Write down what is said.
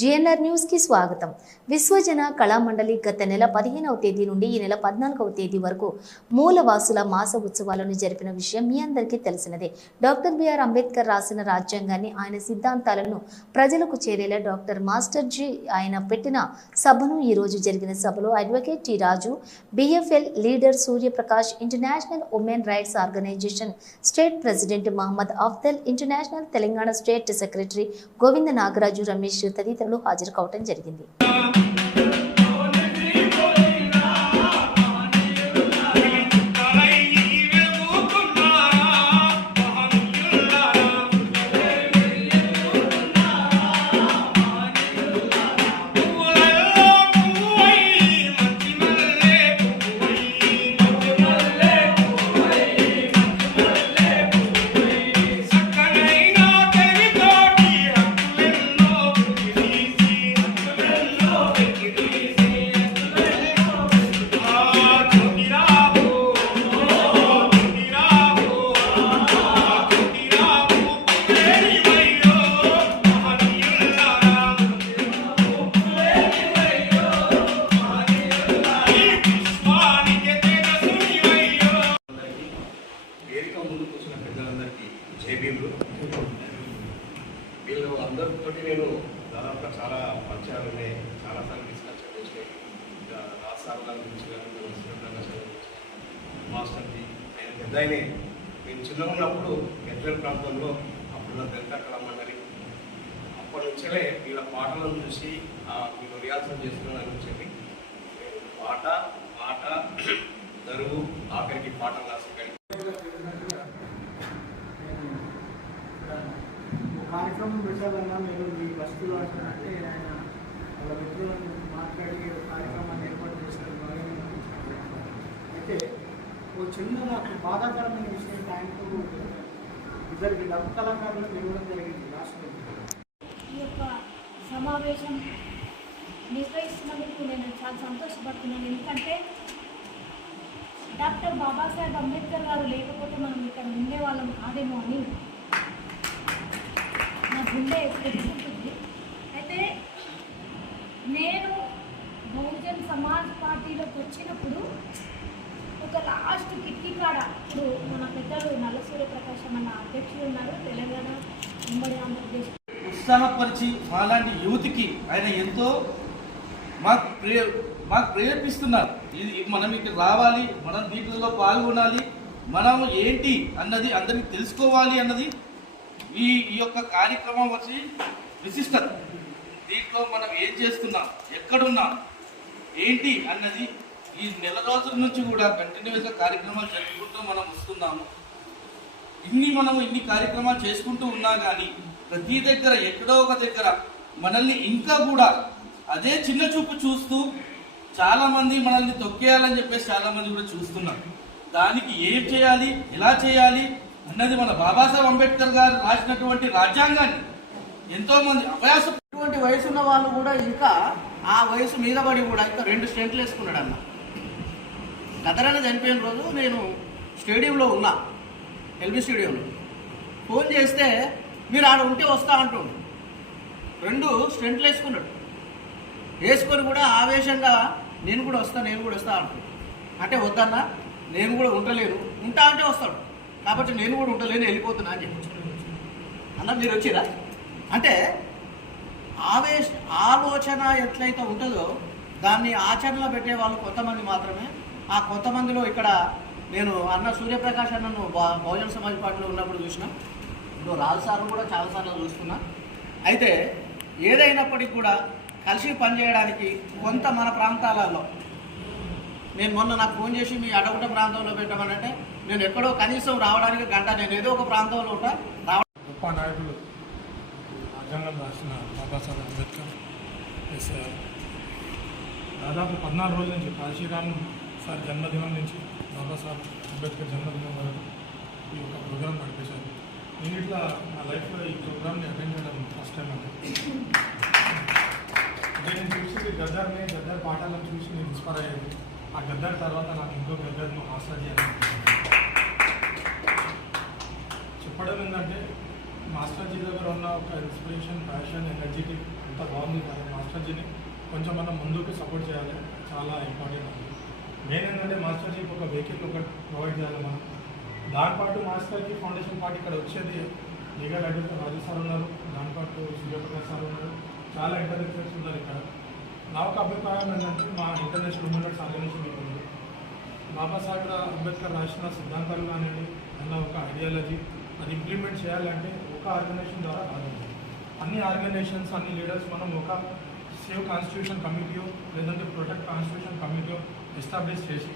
GNR news కి స్వాగతం. విశ్వజన కళామండలి గత నెల 15వ తేదీ నుండి ఈ నెల 14వ తేదీ వరకు మూలవాసుల మాస ఉత్సవాలను జరిపిన విషయం మీ అందరికీ తెలిసినదే. డాక్టర్ బిఆర్ అంబేద్కర్ రాసిన రాజ్యాంగాన్ని, ఆయన సిద్ధాంతాలను ప్రజలకు చేరేలా డాక్టర్ మాస్టర్ జీ ఆయన పెట్టిన సభను ఈ రోజు జరిగిన సభలో advocate T Raju, BFL leader Suryaprakash, international women rights organisation state president Mohammed Afdal, international Telangana state secretary Govinda Nagaraju, Ramesh తదితరులు హాజరు కావడం జరిగింది. వీళ్ళు అందరితో నేను దాదాపుగా చాలా పరిచయాలు ఉన్నాయి, చాలాసార్లు డిస్కషన్ చేసినాయి. రాజసార్ గారి గురించి కానీ మాస్టర్ది ఆయన పెద్ద ఆయనే. నేను చిన్నగా ఉన్నప్పుడు గెజ్జల ప్రాంతంలో అప్పుడున్న దళిత కళామండలి అప్పటి నుంచే వీళ్ళ పాటలను చూసి వీళ్ళు రిహార్సల్ చేస్తున్నానని చెప్పి పాట దరువు ఆఖరికి పాటలు రాసి కార్యక్రమం పెట్టాలన్నా మీరు మీ వస్తువులు అంటే ఆయన వాళ్ళ మిత్రులను మాట్లాడి కార్యక్రమాన్ని ఏర్పాటు చేసిన బాగానే. అయితే ఓ చిన్న నాకు బాధాకరమైన విషయం, ఆయనకు ఇద్దరికి డబ్బు కళాకారులకు ఇవ్వడం జరిగింది రాష్ట్రంలో. ఈ యొక్క సమావేశం నిర్వహిస్తున్నందుకు నేను చాలా సంతోషపడుతున్నాను. ఎందుకంటే డాక్టర్ బాబాసాహెబ్ అంబేద్కర్ గారు లేకపోతే మనం ఇక్కడ ఉండేవాళ్ళం కాదేమో అని నా గుండె తెలుసుకుంటుంది. అయితే నేను బహుజన్ సమాజ్ పార్టీలోకి వచ్చినప్పుడు ఒక లాస్ట్ కిట్టీ కాడ ఇప్పుడు మన పెద్దలు నల్ల సూర్యప్రకాష్ అన్న అధ్యక్షులు ఉన్నారు, తెలంగాణ ఉమ్మడి ఆంధ్రప్రదేశ్ ఉత్సాహపరిచి మాలాంటి యువతికి ఆయన ఎంతో మాకు ప్రేరేపిస్తున్నారు. ఇది మనం ఇక్కడ రావాలి, మనం దీంట్లో పాల్గొనాలి, మనము ఏంటి అన్నది అందరికీ తెలుసుకోవాలి అన్నది ఈ యొక్క కార్యక్రమం వచ్చి విశిష్టత. దీంట్లో మనం ఏం చేస్తున్నాం, ఎక్కడున్నాం, ఏంటి అన్నది ఈ నెల రోజుల నుంచి కూడా కంటిన్యూస్గా కార్యక్రమాలు జరుపుకుంటూ మనం వస్తున్నాము. ఇన్ని కార్యక్రమాలు చేసుకుంటూ ఉన్నా కానీ ప్రతి దగ్గర ఎక్కడో ఒక దగ్గర మనల్ని ఇంకా కూడా అదే చిన్న చూపు చూస్తూ చాలామంది మనల్ని తొక్కేయాలని చెప్పేసి చాలామంది కూడా చూస్తున్నారు. దానికి ఏం చేయాలి, ఎలా చేయాలి అన్నది మన బాబాసాహెబ్ అంబేద్కర్ గారు రాసినటువంటి రాజ్యాంగాన్ని ఎంతో మంది ఇటువంటి వయసు ఉన్న వాళ్ళు కూడా ఇంకా ఆ వయసు మీద పడి కూడా ఇంకా 2 స్టెంట్లు వేసుకున్నాడు అన్న. గదరన్న చనిపోయిన రోజు నేను స్టేడియంలో ఉన్నా, LB స్టేడియంలో. ఫోన్ చేస్తే మీరు ఆడ ఉంటే వస్తా అంటుండు. 2 స్టెంట్లు వేసుకున్నాడు. వేసుకొని కూడా ఆవేశంగా నేను కూడా వస్తా అంటాడు. అంటే వద్దన్నా, నేను కూడా ఉండలేను, ఉంటా అంటే వస్తాడు, కాబట్టి నేను కూడా ఉండలేను, వెళ్ళిపోతున్నా అని చెప్పి అన్న. మీరు వచ్చిరా అంటే ఆలోచన ఎట్లయితే ఉంటుందో దాన్ని ఆచరణలో పెట్టే వాళ్ళు కొంతమంది మాత్రమే. ఆ కొంతమందిలో ఇక్కడ నేను అన్న సూర్యప్రకాష్ అన్నను బహుజన సమాజ్ పార్టీలో ఉన్నప్పుడు చూసిన, ఇప్పుడు రాజసార్లు కూడా చాలాసార్లు చూస్తున్నా. అయితే ఏదైనప్పటికీ కూడా కలిసి పనిచేయడానికి కొంత మన ప్రాంతాలలో, నేను మొన్న నాకు ఫోన్ చేసి మీ అడగుట ప్రాంతంలో పెట్టమనంటే నేను ఎక్కడో కనీసం రావడానికి గంట, నేను ఏదో ఒక ప్రాంతంలో ఉంటా గొప్ప నాయకులు రాజ్యాంగం రాసిన బాబాసాహెబ్ అంబేద్కర్ దాదాపు 14 రోజుల నుంచి కాశీరామ్ సార్ జన్మదినం నుంచి బాబాసాహెబ్ అంబేద్కర్ జన్మదినం వరకు ఈ యొక్క ప్రోగ్రాం నడిపేశారు. నేను ఇట్లా నా లైఫ్లో ఈ ప్రోగ్రామ్ని అటెండ్ చేయడం ఫస్ట్ టైం అంటే నేను చూసి గద్దర్ పాటలను చూసి నేను ఇన్స్పైర్ అయ్యేది. ఆ గద్దర్ తర్వాత నాకు ఇంకో గద్దర్ను ఆస్వాది చేయాలి చెప్పడం ఏంటంటే మాస్టర్ జీ దగ్గర ఉన్న ఒక ఇన్స్పిరేషన్, ప్యాషన్, ఎనర్జెటిక్ అంతా బాగుంది కదా, మాస్టర్జీని కొంచెం మనం ముందుకు సపోర్ట్ చేయాలి, చాలా ఇంపార్టెంట్ అది. మెయిన్ ఏంటంటే మాస్టర్జీకి ఒక వెహికల్ ఒకటి ప్రొవైడ్ చేయాలి మనం. దానిపాటు మాస్టర్జీ ఫౌండేషన్ పార్టీ ఇక్కడ వచ్చేది లీగల్ అడ్వకేట్ రాజు సార్ ఉన్నారు, దానిపాటు సూర్యప్రకాష్ సార్ ఉన్నారు, చాలా ఇంటర్నేషనల్స్ ఉన్నారు ఇక్కడ. నా ఒక అభిప్రాయం ఏంటంటే మా ఇంటర్నేషనల్ ఉమెన్ రైట్స్ ఆర్గనైజేషన్ మీకు ఉంది. బాబాసాహెబ్ అంబేద్కర్ రాసిన సిద్ధాంతాలు కానివ్వండి, అన్న ఒక ఐడియాలజీ అది ఇంప్లిమెంట్ చేయాలంటే ఒక ఆర్గనైజేషన్ ద్వారా కాదండి. అన్ని ఆర్గనైజేషన్స్, అన్ని లీడర్స్ మనం ఒక సేవ్ కాన్స్టిట్యూషన్ కమిటీయో లేదంటే ప్రొటెక్ట్ కాన్స్టిట్యూషన్ కమిటీయో ఎస్టాబ్లిష్ చేసి